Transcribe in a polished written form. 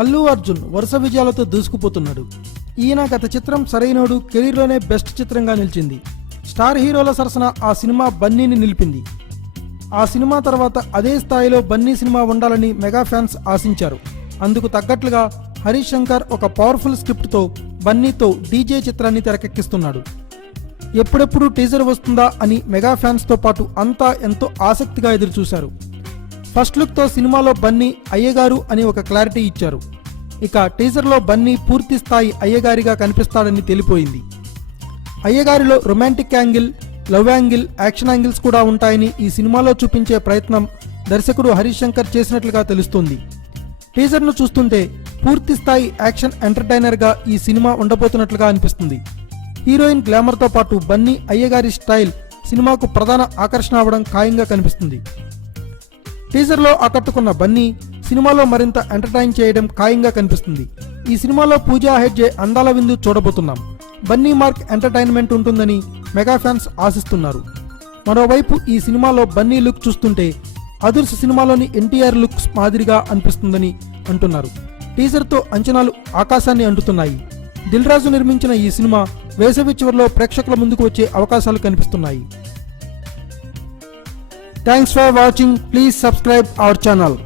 అల్లు అర్జున్ వరుస విజయాలతో దూసుకుపోతున్నాడు. ఈయన గత చిత్రం సరైనోడు కెరీర్లోనే బెస్ట్ చిత్రంగా నిలిచింది. స్టార్ హీరోల సరసన ఆ సినిమా బన్నీని నిలిపింది. ఆ సినిమా తర్వాత అదే స్థాయిలో బన్నీ సినిమా ఉండాలని మెగా ఫ్యాన్స్ ఆశించారు. అందుకు తగ్గట్లుగా హరీష్ శంకర్ ఒక పవర్ఫుల్ స్క్రిప్ట్తో బన్నీతో డీజే చిత్రాన్ని తెరకెక్కిస్తున్నాడు. ఎప్పుడెప్పుడు టీజర్ వస్తుందా అని మెగా ఫ్యాన్స్తో పాటు అంతా ఎంతో ఆసక్తిగా ఎదురుచూశారు. ఫస్ట్ లుక్తో సినిమాలో బన్నీ అయ్యగారు అని ఒక క్లారిటీ ఇచ్చారు. ఇక టీజర్లో బన్నీ పూర్తి స్థాయి అయ్యగారిగా కనిపిస్తాడని తెలిపోయింది. అయ్యగారిలో romantic angle, love angle, action angles కూడా ఉంటాయని ఈ సినిమాలో చూపించే ప్రయత్నం దర్శకుడు హరీష్ శంకర్ చేసినట్లుగా తెలుస్తోంది. టీజర్ను చూస్తుంటే పూర్తి స్థాయి యాక్షన్ ఎంటర్టైనర్గా ఈ సినిమా ఉండబోతున్నట్లుగా అనిపిస్తుంది. హీరోయిన్ గ్లామర్తో పాటు బన్నీ అయ్యగారి స్టైల్ సినిమాకు ప్రధాన ఆకర్షణ అవడం ఖాయంగా కనిపిస్తుంది. టీజర్లో ఆకట్టుకున్న బన్నీ సినిమాలో మరింత ఎంటర్టైన్ చేయడం ఖాయంగా కనిపిస్తుంది. ఈ సినిమాలో పూజా హెగ్డే అందాల విందు చూడబోతున్నాం. బన్నీ మార్క్ ఎంటర్టైన్మెంట్ ఉంటుందని మెగా ఫ్యాన్స్ ఆశిస్తున్నారు. మరోవైపు ఈ సినిమాలో బన్నీ లుక్ చూస్తుంటే అదుర్స్ సినిమాలోని ఎన్టీఆర్ లుక్స్ మాదిరిగా అనిపిస్తుందని అంటున్నారు. టీజర్తో అంచనాలు ఆకాశాన్ని అంటుతున్నాయి. దిల్ రాజు నిర్మించిన ఈ సినిమా వేసవి చివరిలో ప్రేక్షకుల ముందుకు వచ్చే అవకాశాలు కనిపిస్తున్నాయి. Thanks for watching. Please subscribe our channel.